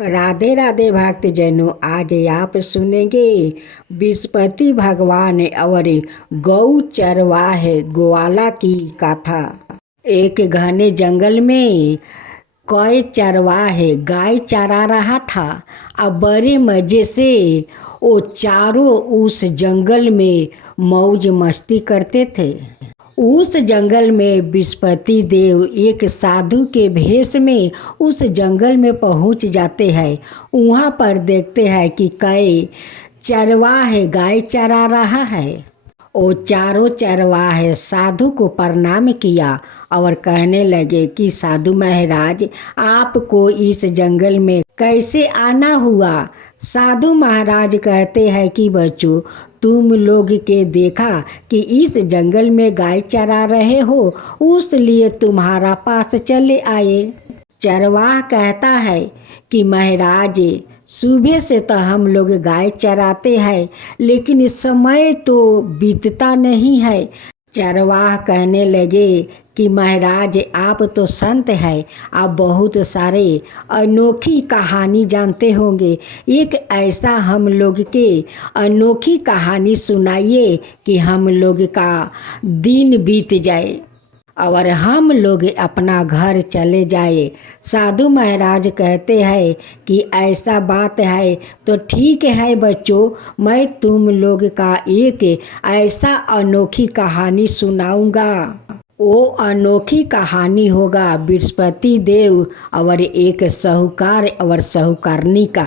राधे राधे भक्तजनों, आज आप सुनेंगे बृहस्पति भगवान और गौ चरवाहे ग्वाला की कथा। एक घने जंगल में कई चरवाहे गाय चरा रहा था। अब बड़े मज़े से वो चारों उस जंगल में मौज मस्ती करते थे। उस जंगल में बृहस्पति देव एक साधु के भेष में उस जंगल में पहुंच जाते हैं। वहाँ पर देखते हैं कि कई चरवाहे गाय चरा रहा है। वो चारों चरवाहे साधु को प्रणाम किया और कहने लगे कि साधु महाराज, आपको इस जंगल में कैसे आना हुआ? साधु महाराज कहते हैं कि बच्चों, तुम लोग के देखा कि इस जंगल में गाय चरा रहे हो, उसलिए तुम्हारा पास चले आए। चरवाह कहता है कि महाराज, सुबह से तो हम लोग गाय चराते हैं, लेकिन इस समय तो बीतता नहीं है। चरवाह कहने लगे कि महाराज, आप तो संत हैं, आप बहुत सारे अनोखी कहानी जानते होंगे। एक ऐसा हम लोग के अनोखी कहानी सुनाइए कि हम लोग का दिन बीत जाए और हम लोग अपना घर चले जाए। साधु महाराज कहते हैं कि ऐसा बात है तो ठीक है बच्चों, मैं तुम लोग का एक ऐसा अनोखी कहानी सुनाऊंगा। वो अनोखी कहानी होगा बृहस्पति देव और एक साहूकार और साहूकारनी का।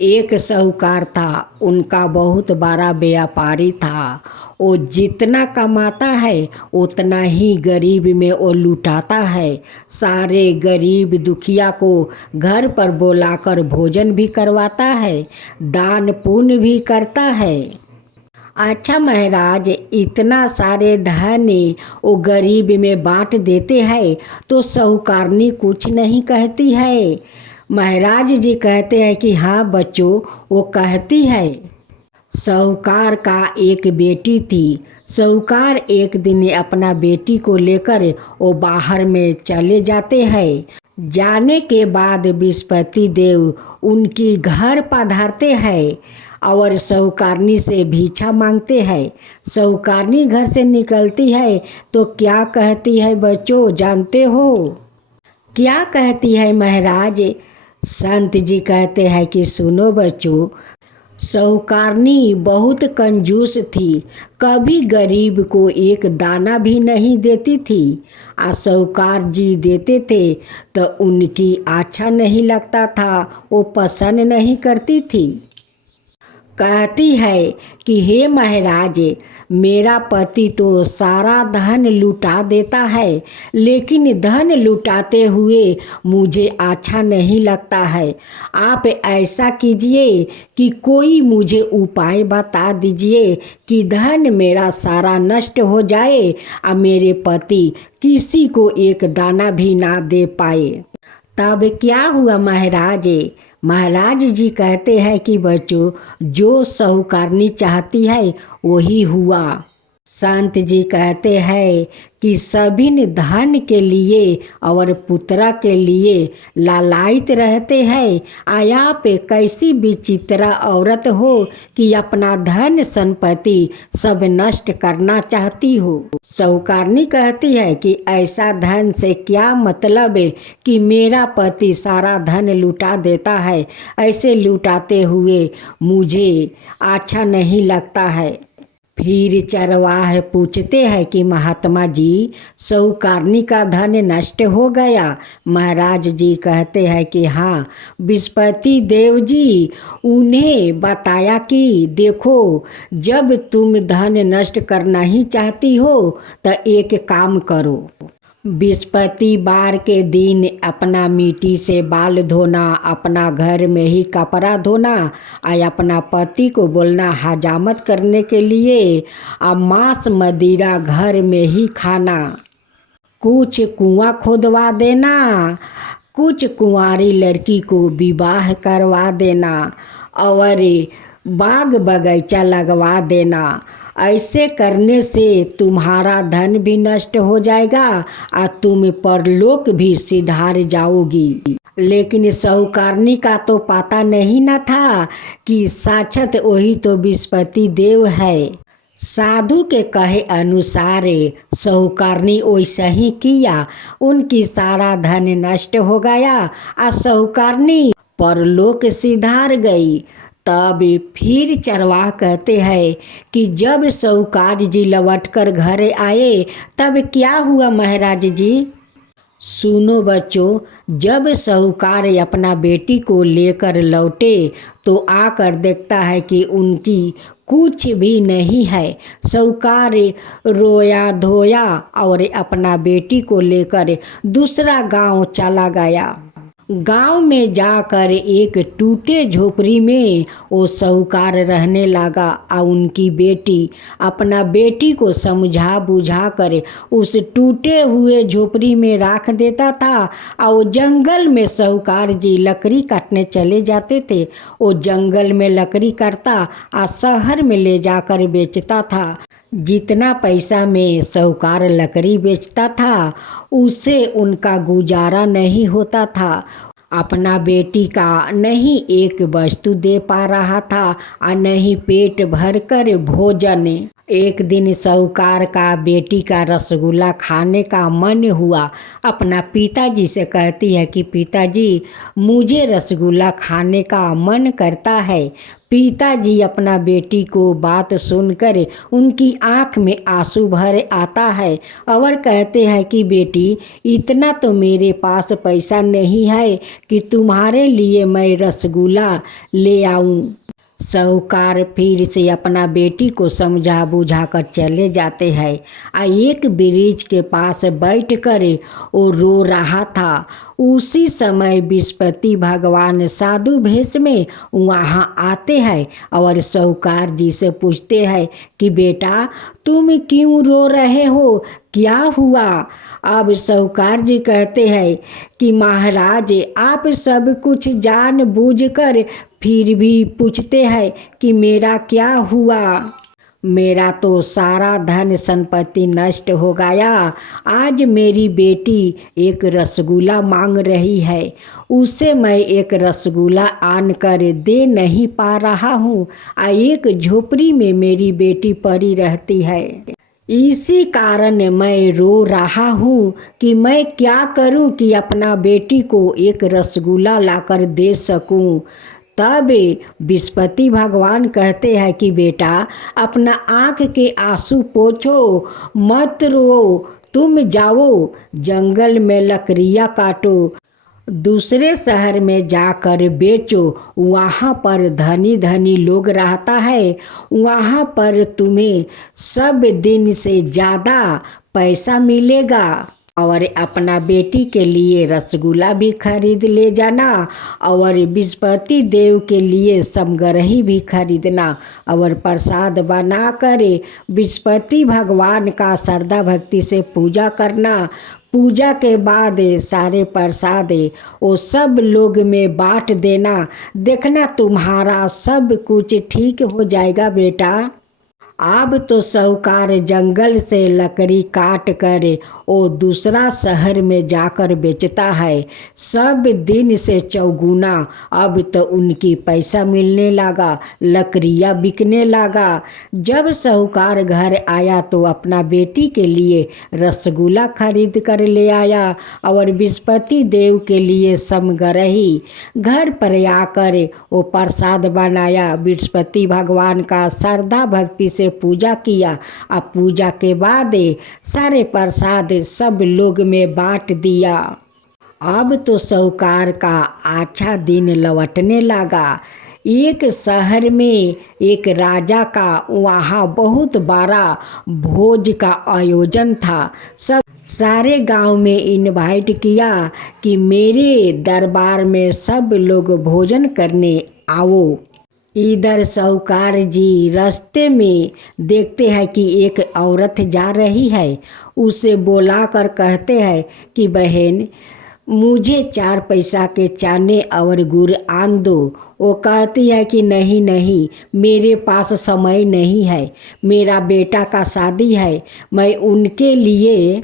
एक साहूकार था, उनका बहुत बड़ा व्यापारी था। वो जितना कमाता है उतना ही गरीब में वो लुटाता है। सारे गरीब दुखिया को घर पर बुलाकर भोजन भी करवाता है, दान पुण्य भी करता है। अच्छा महाराज, इतना सारे धन वो गरीब में बांट देते हैं तो साहूकारनी कुछ नहीं कहती है। महाराज जी कहते हैं कि हाँ बच्चों, वो कहती है। साहूकार का एक बेटी थी। साहूकार एक दिन अपना बेटी को लेकर वो बाहर में चले जाते हैं। जाने के बाद बृहस्पति देव उनकी घर पधारते हैं और साहूकारनी से भिक्षा मांगते हैं। साहूकारनी घर से निकलती है तो क्या कहती है बच्चों, जानते हो? क्या कहती है महाराज? संत जी कहते हैं कि सुनो बच्चों, साहूकारनी बहुत कंजूस थी, कभी गरीब को एक दाना भी नहीं देती थी। साहूकार जी देते थे तो उनकी अच्छा नहीं लगता था, वो पसंद नहीं करती थी। कहती है कि हे महाराज, मेरा पति तो सारा धन लुटा देता है, लेकिन धन लुटाते हुए मुझे अच्छा नहीं लगता है। आप ऐसा कीजिए कि कोई मुझे उपाय बता दीजिए कि धन मेरा सारा नष्ट हो जाए और मेरे पति किसी को एक दाना भी ना दे पाए। तब क्या हुआ महाराज? महाराज जी कहते हैं कि बच्चों, जो साहूकारनी चाहती है वही हुआ। संत जी कहते हैं कि सभी धन के लिए और पुत्रा के लिए लालायित रहते हैं। आया पे कैसी विचित्रा औरत हो कि अपना धन संपत्ति सब नष्ट करना चाहती हो। साहूकारनी कहती है कि ऐसा धन से क्या मतलब है कि मेरा पति सारा धन लुटा देता है, ऐसे लुटाते हुए मुझे अच्छा नहीं लगता है। फिर चरवाह पूछते हैं कि महात्मा जी, साहूकारनी का धन नष्ट हो गया? महाराज जी कहते हैं कि हाँ, बृहस्पति देव जी उन्हें बताया कि देखो, जब तुम धन नष्ट करना ही चाहती हो तो एक काम करो। बृहस्पतिवार के दिन अपना मिट्टी से बाल धोना, अपना घर में ही कपड़ा धोना और अपना पति को बोलना हजामत करने के लिए, और मांस मदिरा घर में ही खाना। कुछ कुआं खोदवा देना, कुछ कुंवारी लड़की को विवाह करवा देना और बाग बगीचा लगवा देना ऐसे करने से तुम्हारा धन भी नष्ट हो जाएगा और तुम परलोक भी सिधार जाओगी। लेकिन साहूकारनी का तो पता नहीं न था कि साक्षात वही तो विस्पति देव है। साधु के कहे अनुसार साहूकारनी वैसा ही किया। उनकी सारा धन नष्ट हो गया और साहूकारनी परलोक सिधार गई। तब फिर चरवाह कहते हैं कि जब साहूकार जी लौट कर घर आए तब क्या हुआ महाराज जी। सुनो बच्चों, जब साहूकार अपना बेटी को लेकर लौटे तो आकर देखता है कि उनकी कुछ भी नहीं है। साहूकार रोया धोया और अपना बेटी को लेकर दूसरा गांव चला गया। गांव में जाकर एक टूटे झोपड़ी में वो साहूकार रहने लगा और उनकी बेटी अपना बेटी को समझा बुझा कर उस टूटे हुए झोपड़ी में रख देता था। और जंगल में साहूकार जी लकड़ी काटने चले जाते थे। वो जंगल में लकड़ी काटता और शहर में ले जाकर बेचता था। जितना पैसा में साहूकार लकड़ी बेचता था उससे उनका गुजारा नहीं होता था। अपना बेटी का नहीं एक वस्तु दे पा रहा था और नहीं पेट भर कर भोजन। एक दिन साहूकार का बेटी का रसगुल्ला खाने का मन हुआ। अपना पिताजी से कहती है कि पिताजी मुझे रसगुल्ला खाने का मन करता है। पिताजी अपना बेटी को बात सुनकर उनकी आंख में आंसू भर आता है और कहते हैं कि बेटी इतना तो मेरे पास पैसा नहीं है कि तुम्हारे लिए मैं रसगुल्ला ले आऊं। साहूकार फिर से अपना बेटी को समझा बुझा कर चले जाते हैं। एक ब्रिज के पास बैठकर वो रो रहा था। उसी समय विस्पति भगवान साधु भेष में वहाँ आते हैं और साहूकार जी से पूछते हैं कि बेटा तुम क्यों रो रहे हो, क्या हुआ। अब साहूकार जी कहते हैं कि महाराज आप सब कुछ जान बूझकर फिर भी पूछते हैं कि मेरा क्या हुआ। मेरा तो सारा धन संपत्ति नष्ट हो गया। आज मेरी बेटी एक रसगुल्ला मांग रही है, उसे मैं एक रसगुल्ला आन कर दे नहीं पा रहा हूँ। एक झोपड़ी में मेरी बेटी पड़ी रहती है। इसी कारण मैं रो रहा हूँ कि मैं क्या करूँ कि अपना बेटी को एक रसगुल्ला लाकर दे सकूँ। तब विस्पति भगवान कहते हैं कि बेटा अपना आँख के आंसू पोंछो, मत रो, तुम जाओ जंगल में लकड़ियाँ काटो, दूसरे शहर में जाकर बेचो। वहाँ पर धनी धनी लोग रहता है, वहाँ पर तुम्हें सब दिन से ज़्यादा पैसा मिलेगा। और अपना बेटी के लिए रसगुल्ला भी खरीद ले जाना और विस्पति देव के लिए समगरही भी खरीदना और प्रसाद बना कर विस्पति भगवान का श्रद्धा भक्ति से पूजा करना। पूजा के बाद सारे प्रसाद वो सब लोग में बांट देना। देखना तुम्हारा सब कुछ ठीक हो जाएगा बेटा। अब तो साहूकार जंगल से लकड़ी काट कर वो दूसरा शहर में जाकर बेचता है। सब दिन से चौगुना अब तो उनकी पैसा मिलने लगा, लकड़ियाँ बिकने लगा। जब साहूकार घर आया तो अपना बेटी के लिए रसगुल्ला खरीद कर ले आया और विस्पति देव के लिए समगरही। घर पर आकर वो प्रसाद बनाया, विस्पति भगवान का श्रद्धा भक्ति से पूजा किया। अब पूजा के बाद सारे प्रसाद सब लोग में बांट दिया। अब तो साहूकार का अच्छा दिन लौटने लगा। एक शहर में एक राजा का वहाँ बहुत बड़ा भोज का आयोजन था। सब सारे गांव में इनवाइट किया कि मेरे दरबार में सब लोग भोजन करने आओ। इधर साहूकार जी रास्ते में देखते हैं कि एक औरत जा रही है। उसे बुला कर कहते हैं कि बहन मुझे 4 पैसा के चने और गुड़ आन दो। वो कहती है कि नहीं नहीं, मेरे पास समय नहीं है, मेरा बेटा का शादी है, मैं उनके लिए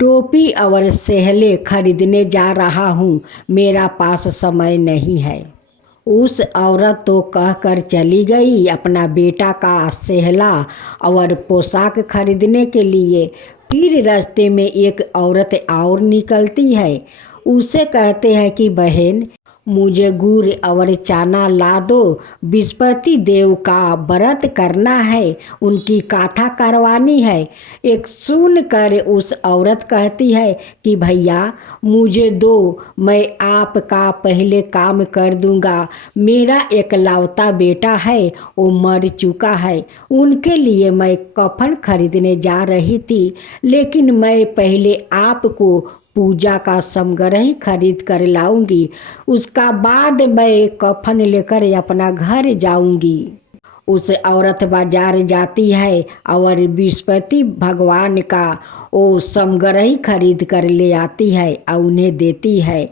टोपी और सेहले खरीदने जा रहा हूँ, मेरा पास समय नहीं है। उस औरत तो कहकर चली गई अपना बेटा का सेहला और पोशाक खरीदने के लिए। फिर रास्ते में एक औरत और निकलती है। उसे कहते हैं कि बहन, मुझे गुड़ और चना ला दो, बृहस्पति देव का व्रत करना है, उनकी कथा करवानी है। एक सुन कर उस औरत कहती है कि भैया मुझे दो, मैं आपका पहले काम कर दूंगा। मेरा एकलौता बेटा है, वो मर चुका है, उनके लिए मैं कफन खरीदने जा रही थी, लेकिन मैं पहले आपको पूजा का समग्र ही खरीद कर लाऊंगी, उसका बाद मैं कफन लेकर अपना घर जाऊंगी। उस औरत बाजार जाती है और बृहस्पति भगवान का वो समग्र ही खरीद कर ले आती है और उन्हें देती है।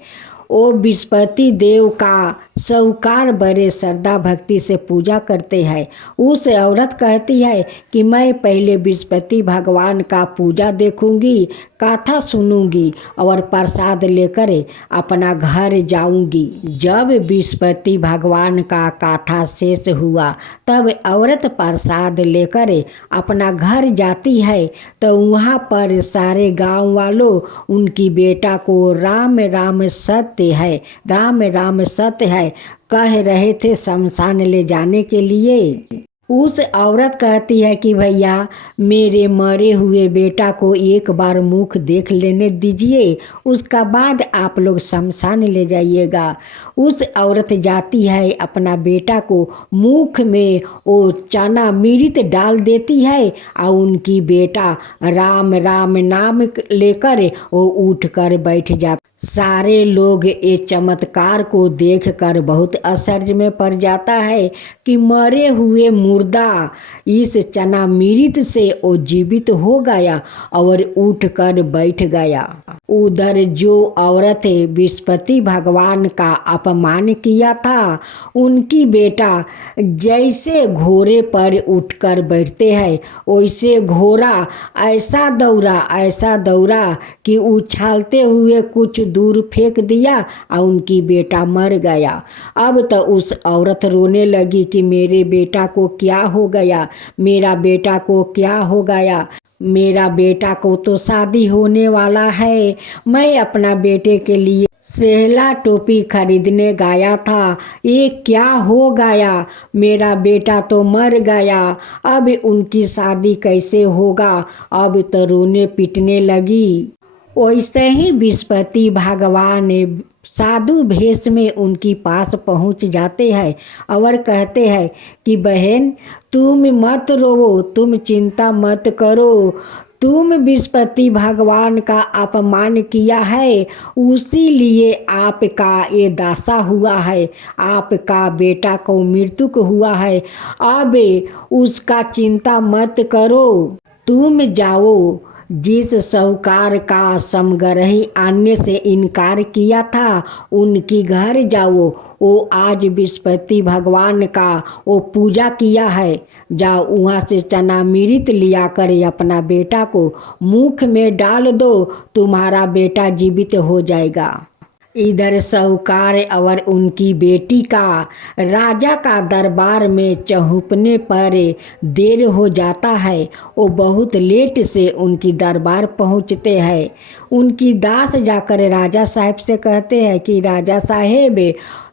वो बृहस्पति देव का साहूकार बड़े श्रद्धा भक्ति से पूजा करते हैं। उस औरत कहती है कि मैं पहले बृहस्पति भगवान का पूजा देखूंगी, कथा सुनूंगी और प्रसाद लेकर अपना घर जाऊंगी। जब बृहस्पति भगवान का कथा शेष हुआ तब औरत प्रसाद लेकर अपना घर जाती है, तो वहाँ पर सारे गांव वालों उनकी बेटा को राम राम सत्य है, राम राम सत्य है कह रहे थे शमशान ले जाने के लिए। उस औरत कहती है कि भैया मेरे मरे हुए बेटा को एक बार मुख देख लेने दीजिए, उसका बाद आप लोग शमशान ले जाइएगा। उस औरत जाती है, अपना बेटा को मुख में वो चना मिर्च डाल देती है और उनकी बेटा राम राम नाम लेकर वो उठ कर बैठ जाता। सारे लोग ये चमत्कार को देखकर बहुत आश्चर्य में पड़ जाता है कि मरे हुए मुर्दा इस चना मिर्च से वो जीवित हो गया और उठकर बैठ गया। उधर जो औरत बृहस्पति भगवान का अपमान किया था, उनकी बेटा जैसे घोड़े पर उठकर बैठते हैं वैसे घोड़ा ऐसा दौड़ा कि उछालते हुए कुछ दूर फेंक दिया और उनकी बेटा मर गया। अब तो उस औरत रोने लगी कि मेरे बेटा को क्या हो गया, मेरा बेटा को क्या हो गया, मेरा बेटा को तो शादी होने वाला है, मैं अपना बेटे के लिए सेहला टोपी खरीदने गया था, ये क्या हो गया, मेरा बेटा तो मर गया, अब उनकी शादी कैसे होगा। अब तो रोने पीटने लगी। वैसे ही बृहस्पति भगवान साधु भेष में उनकी पास पहुंच जाते हैं और कहते हैं कि बहन तुम मत रोवो, तुम चिंता मत करो, तुम बृहस्पति भगवान का अपमान किया है, उसी लिए आपका ये दशा हुआ है, आपका बेटा को मृत्यु हुआ है। अब उसका चिंता मत करो, तुम जाओ, जिस साहूकार का समग्रही आने से इनकार किया था उनकी घर जाओ, वो आज बृहस्पति भगवान का वो पूजा किया है, जाओ वहाँ से चना मिर्च लिया कर अपना बेटा को मुख में डाल दो, तुम्हारा बेटा जीवित हो जाएगा। इधर साहूकार और उनकी बेटी का राजा का दरबार में चहुपने पर देर हो जाता है। वो बहुत लेट से उनकी दरबार पहुंचते हैं। उनकी दास जाकर राजा साहब से कहते हैं कि राजा साहेब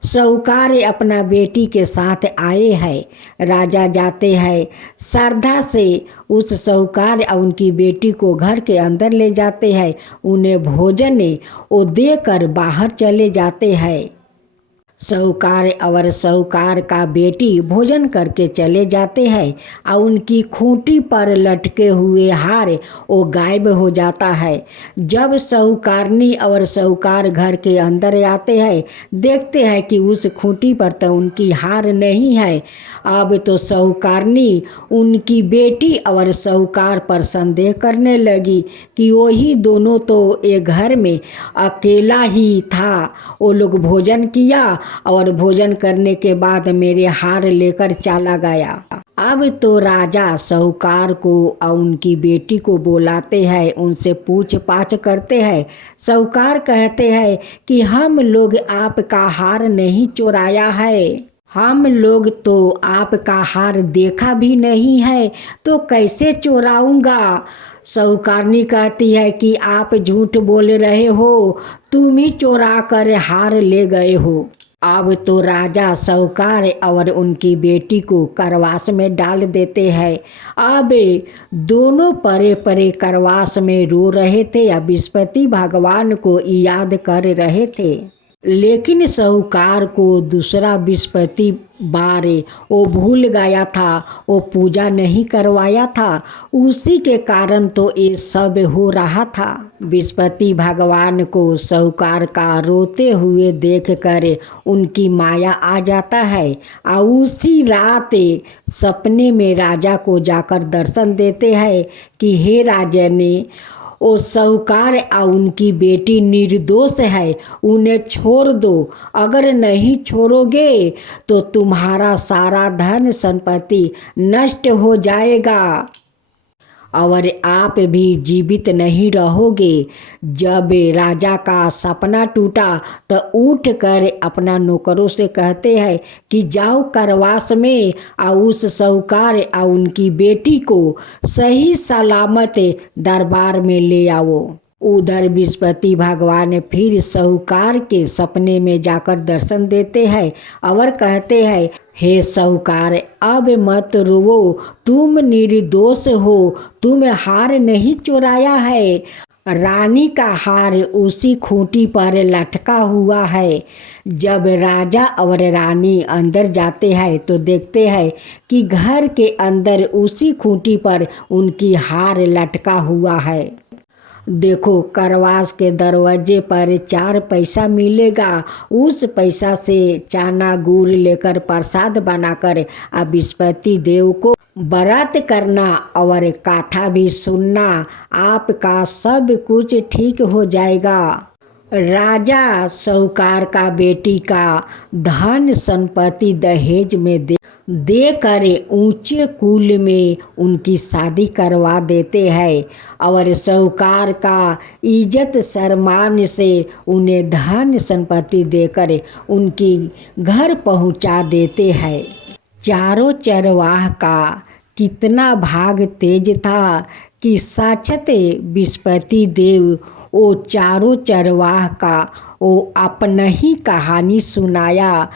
साहूकार अपना बेटी के साथ आए हैं। राजा जाते हैं, श्रद्धा से उस साहूकार और उनकी बेटी को घर के अंदर ले जाते हैं, उन्हें भोजन वो देकर बाहर चले जाते हैं। साहूकार और साहूकार का बेटी भोजन करके चले जाते हैं और उनकी खूंटी पर लटके हुए हार वो गायब हो जाता है। जब साहूकारनी और साहूकार घर के अंदर आते हैं, देखते हैं कि उस खूंटी पर तो उनकी हार नहीं है। अब तो साहूकारनी उनकी बेटी और साहूकार पर संदेह करने लगी कि वही दोनों तो एक घर में अकेला ही था। वो लोग भोजन किया और भोजन करने के बाद मेरे हार लेकर चला गया। अब तो राजा साहूकार को और उनकी बेटी को बुलाते हैं, उनसे पूछ पाछ करते हैं। साहूकार कहते हैं कि हम लोग आपका हार नहीं चुराया है, हम लोग तो आपका हार देखा भी नहीं है, तो कैसे चुराऊंगा। साहूकारनी कहती है कि आप झूठ बोल रहे हो, तुम ही चुरा कर हार ले गए हो। अब तो राजा साहूकार और उनकी बेटी को करवास में डाल देते हैं। अब दोनों परे परे करवास में रो रहे थे या विस्पति भगवान को याद कर रहे थे। लेकिन साहूकार को दूसरा विस्पति बार वो भूल गया था, वो पूजा नहीं करवाया था, उसी के कारण तो ये सब हो रहा था। विस्पति भगवान को साहूकार का रोते हुए देखकर उनकी माया आ जाता है और उसी रात सपने में राजा को जाकर दर्शन देते हैं कि हे राजने, वो साहूकार और उनकी बेटी निर्दोष है, उन्हें छोड़ दो। अगर नहीं छोड़ोगे तो तुम्हारा सारा धन संपत्ति नष्ट हो जाएगा और आप भी जीवित नहीं रहोगे। जब राजा का सपना टूटा तो उठकर अपना नौकरों से कहते हैं कि जाओ करवास में और उस साहूकार और उनकी बेटी को सही सलामत दरबार में ले आओ। उधर विस्पति भगवान फिर साहूकार के सपने में जाकर दर्शन देते हैं और कहते हैं, हे साहूकार, अब मत रोवो, तुम निर्दोष हो, तुम हार नहीं चुराया है। रानी का हार उसी खूंटी पर लटका हुआ है। जब राजा और रानी अंदर जाते हैं तो देखते हैं कि घर के अंदर उसी खूंटी पर उनकी हार लटका हुआ है। देखो, करवास के दरवाजे पर 4 पैसा मिलेगा, उस पैसा से चाना गुड़ लेकर प्रसाद बनाकर विस्पति देव को व्रत करना और कथा भी सुनना, आपका सब कुछ ठीक हो जाएगा। राजा साहूकार का बेटी का धन संपत्ति दहेज में देकर ऊंचे कुल में उनकी शादी करवा देते हैं और साहूकार का इज्जत सम्मान से उन्हें धन संपत्ति देकर उनकी घर पहुंचा देते हैं। चारों चरवाह का कितना भाग तेज था कि साक्षात विस्पति देव वो चारों चरवाह का वो अपना ही कहानी सुनाया।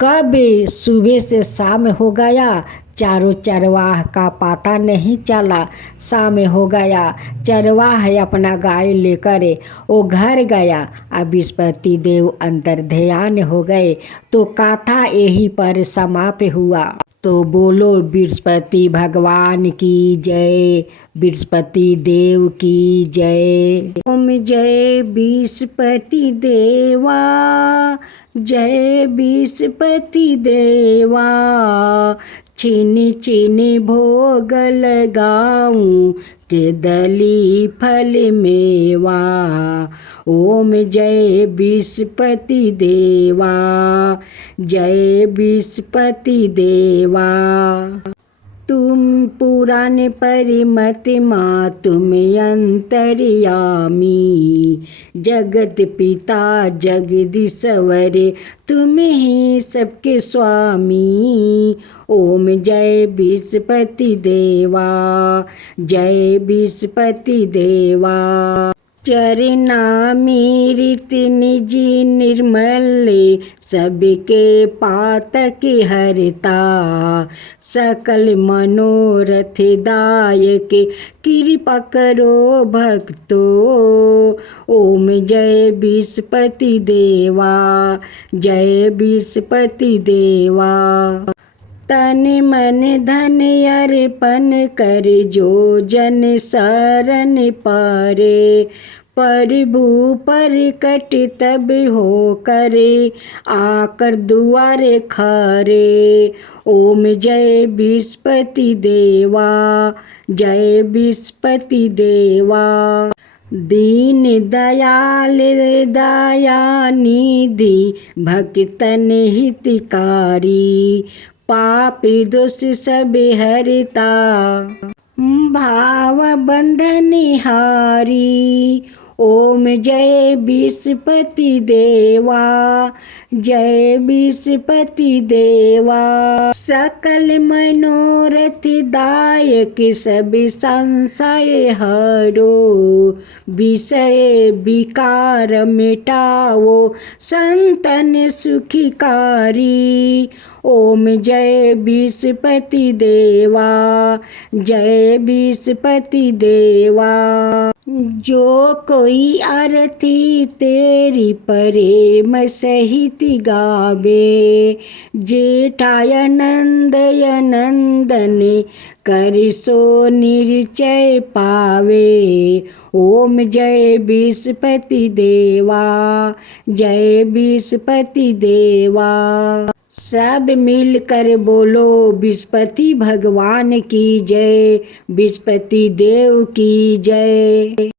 कब सुबह से शाम हो गया, चारों चरवाह का पता नहीं चला। शाम हो गया, चरवाह अपना गाय लेकर वो घर गया। अब विस्पति देव अंतर ध्यान हो गए तो कथा यही पर समाप्त हुआ। तो बोलो बृहस्पति भगवान की जय, बृहस्पति देव की जय। ओम जय बृहस्पति देवा, जय बृहस्पति देवा। चीनी चीनी भोग लगाऊं के दली फल मेवा। ओम जय बृहस्पति देवा, जय बृहस्पति देवा। तुम पुराण परिमत माँ, तुम अंतर्यामी। जगत पिता जगदीश्वर, तुम ही सबके स्वामी। ओम जय बृहस्पति देवा, जय बृहस्पति देवा। चरणामृत निज निर्मल सबके पातक हरता सकल मनोरथ दायक कृपा करो भक्तो। ओम जय विष्णुपति देवा जय विष्णुपति देवा। तन मन धन अर्पण कर जो जन शरण पारे प्रभु प्रकट तब हो करे आकर दुआरे खरे। ओम जय विष्णुपति देवा जय विष्णुपति देवा। दीन दयाल दया निधि भक्तन हितकारी पापी दोष सब हरता भाव बंधन हारी। ओम जय विष्णुपति देवा जय विष्णुपति देवा। सकल मनोरथ दायक सब संशय हरो विषय विकार मिटाओ संतन सुखकारी। ओम जय विष्णुपति देवा जय विष्णुपति देवा। जो कोई आरती तेरी प्रेम सहित गावे जेठाय नंदय नंदन कर सो निश्चय पावे। ओम जय विष्णुपति देवा जय विष्णुपति देवा। सब मिलकर बोलो विष्णुपति भगवान की जय विष्णुपति देव की जय।